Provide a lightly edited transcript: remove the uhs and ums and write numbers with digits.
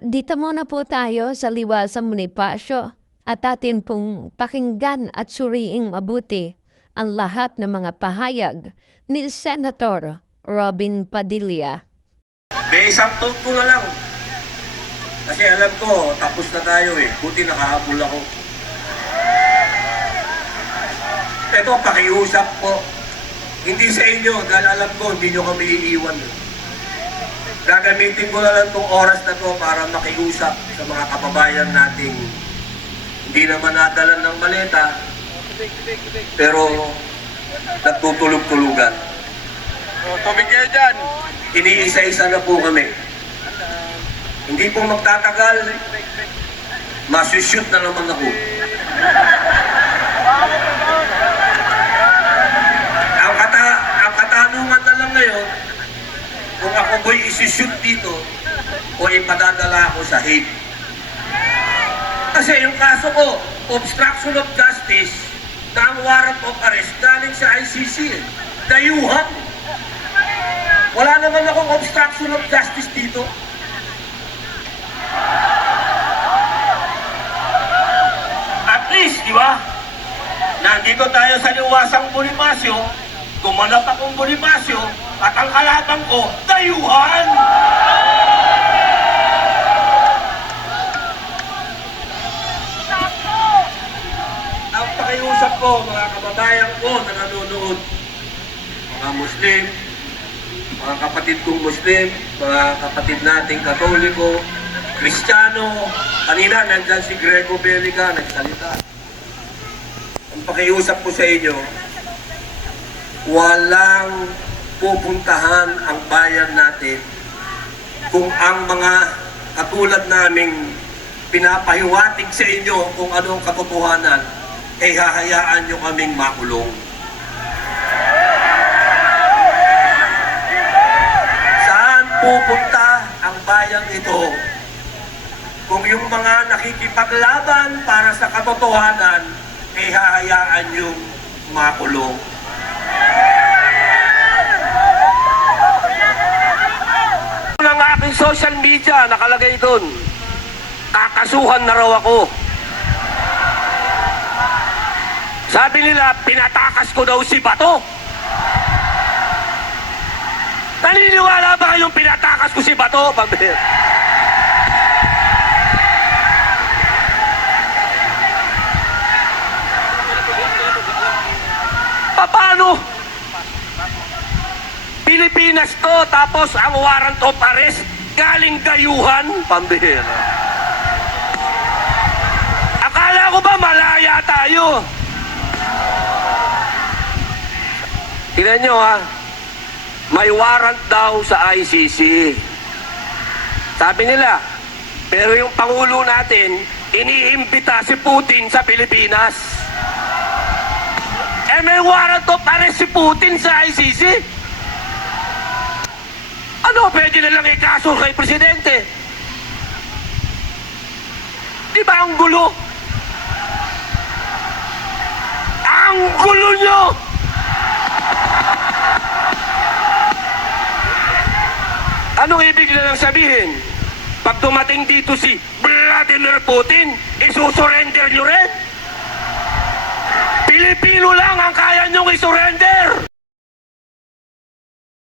Dito muna po tayo sa Liwasang Bonifacio at atin pong pakinggan at suriing mabuti ang lahat ng mga pahayag ni Senator Robin Padilla. May isang thought ko na lang. Kasi alam ko, tapos na tayo eh. Buti nakahabol ako. Ito, pakiusap po. Hindi sa inyo, dahil alam ko, hindi nyo kami iiwan. Gagamitin ko na lang itong oras na to para makiusap sa mga kababayan nating hindi naman nadalan ng maleta, pero nagtutulog-tulugan. Tubig kayo dyan. Iniisa-isa na po kami. Hindi po magtatagal, masushoot na naman ako. Ang katanungan na lang ngayon, kung ako boy isushoot dito o ipadadala ako sa Hague. Kasi yung kaso ko, obstruction of justice na ang warrant of arrest galing sa ICC. Dayuhan. Wala naman akong obstruction of justice dito. At least, di ba? Nandito tayo sa Liwasang Bonifacio, gumanap akong Bonifacio, at ang kalaban ko, dayuhan! Ang pakiusap ko, mga kababayan ko na nanonood, mga Muslim, mga kapatid kong Muslim, mga kapatid nating Katoliko, Kristiyano, kanina nandyan si Grego Belica, nagsalita. Ang pakiusap ko sa inyo, walang pupuntahan ang bayan natin kung ang mga katulad naming pinapahiwatig sa inyo kung anong katotohanan, ay hahayaan nyo kaming makulong. Saan pupunta ang bayan ito kung yung mga nakikipaglaban para sa katotohanan ay hahayaan nyo makulong? Ng aking social media nakalagay doon, kakasuhan na raw ako. Sabi nila, pinatakas ko daw si Bato. Naniniwala ba kayong pinatakas ko si Bato? Paano? Pilipinas to, tapos ang warrant of arrest galing dayuhan? Pambihira. Akala ko ba malaya tayo? Tingnan nyo ha, may warrant daw sa ICC. Sabi nila, pero yung Pangulo natin, iniimbita si Putin sa Pilipinas. Eh may warrant of arrest si Putin sa ICC? Ano, pwede na lang ikaso kay Presidente? Di ba ang gulo? Ang gulo nyo! Anong ibig nilang sabihin? Pag dumating dito si Vladimir Putin, isusurrender nyo rin? Pilipino lang ang kaya nyong isurrender!